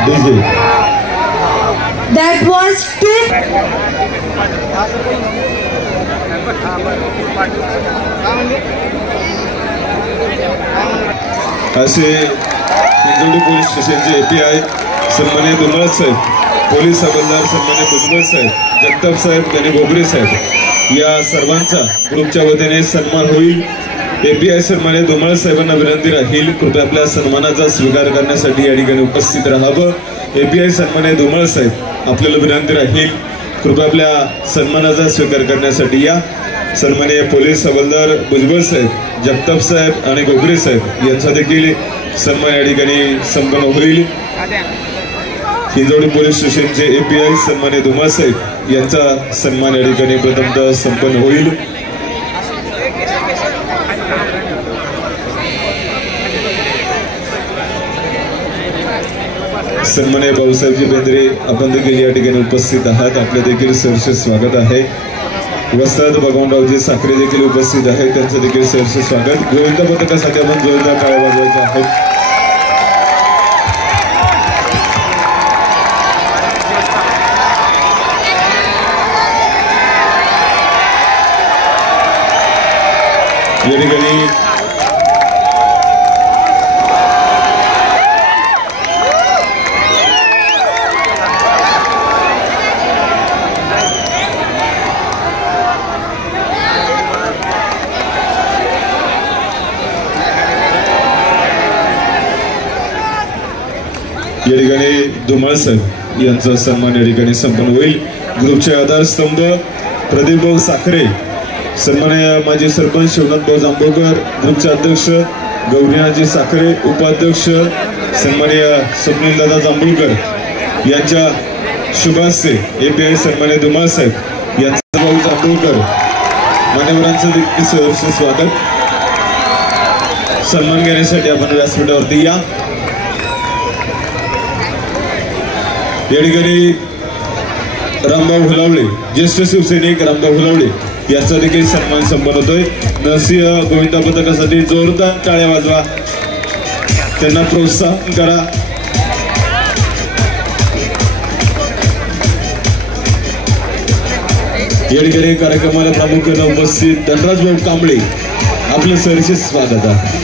DJ. That was twin. असे हिंजवडी पोलीस स्टेशनचे API सन्माननीय धुमाळ साहेब, पोलीस हवालदार सन्माननीय भुजबळ साहेब, जगताप साहेब आणि गोगरे साहेब या सर्वांचा ग्रुपच्या वतीने सन्मान होईल। API सन्माननीय धुमाळ साहेबांना विनंती राहील कृपया आपल्या सन्मानाचा स्वीकार करण्यासाठी या ठिकाणी उपस्थित राहावं। API सन्माननीय धुमाळ साहेब आपल्याला विनंती राहील कृपया आपल्या सन्मानाचा स्वीकार करण्यासाठी या। सन्माननीय पोलीस हवालदार भुजबळ साहेब, जगताप साहेब आणि गोगरे साहेब यांचा देखील सन्मान या ठिकाणी संपन्न होईल। हिंजवडी पोलीस स्टेशनचे API सन्माननीय धुमाळ साहेब यांचा सन्मान या ठिकाणी प्रथमतः संपन्न होईल। सन्माननीय भाऊसाहेबजी बेंद्रे आपण देखील या ठिकाणी उपस्थित आहात, आपले देखील सहर्ष स्वागत आहे। वस्ताद भगवानरावजी साखरे देखील उपस्थित आहेत, त्यांचं देखील सहर्ष स्वागत। गोविंदा पथकासाठी आपण जोरदार टाळ्या वाजवायच्या आहेत। या ठिकाणी धुमाळ साहेब यांचा सन्मान या ठिकाणी संपन्न होईल। ग्रुपचे आधारस्तंभ प्रदीप भाऊ साखरे, सन्माननीय माजी सरपंच शिवनाथ भाऊ जांभूळकर, ग्रुपचे अध्यक्ष गौरीनाथजी साखरे, उपाध्यक्ष सन्माननीय स्वप्नील दादा जांभूळकर यांच्या शुभास्ते API सन्माननीय धुमाळ साहेब यांचा भाऊ जांभूळकर मान्यवरांचं देखील सहर्ष स्वागत। सन्मान घेण्यासाठी आपण व्यासपीठावरती या। या ठिकाणी रामभाऊ हुलावळे, ज्येष्ठ शिवसैनिक रामभाऊ हुलावळे यांचा देखील सन्मान संपन्न होतोय। नरसिंह गोविंदा पथकासाठी जोरदार टाळ्या वाजवा, त्यांना प्रोत्साहन करा। या ठिकाणी कार्यक्रमाला प्रामुख्याने उपस्थित धनराज भाऊ कांबळे आपलं सहर्ष स्वागत आहे।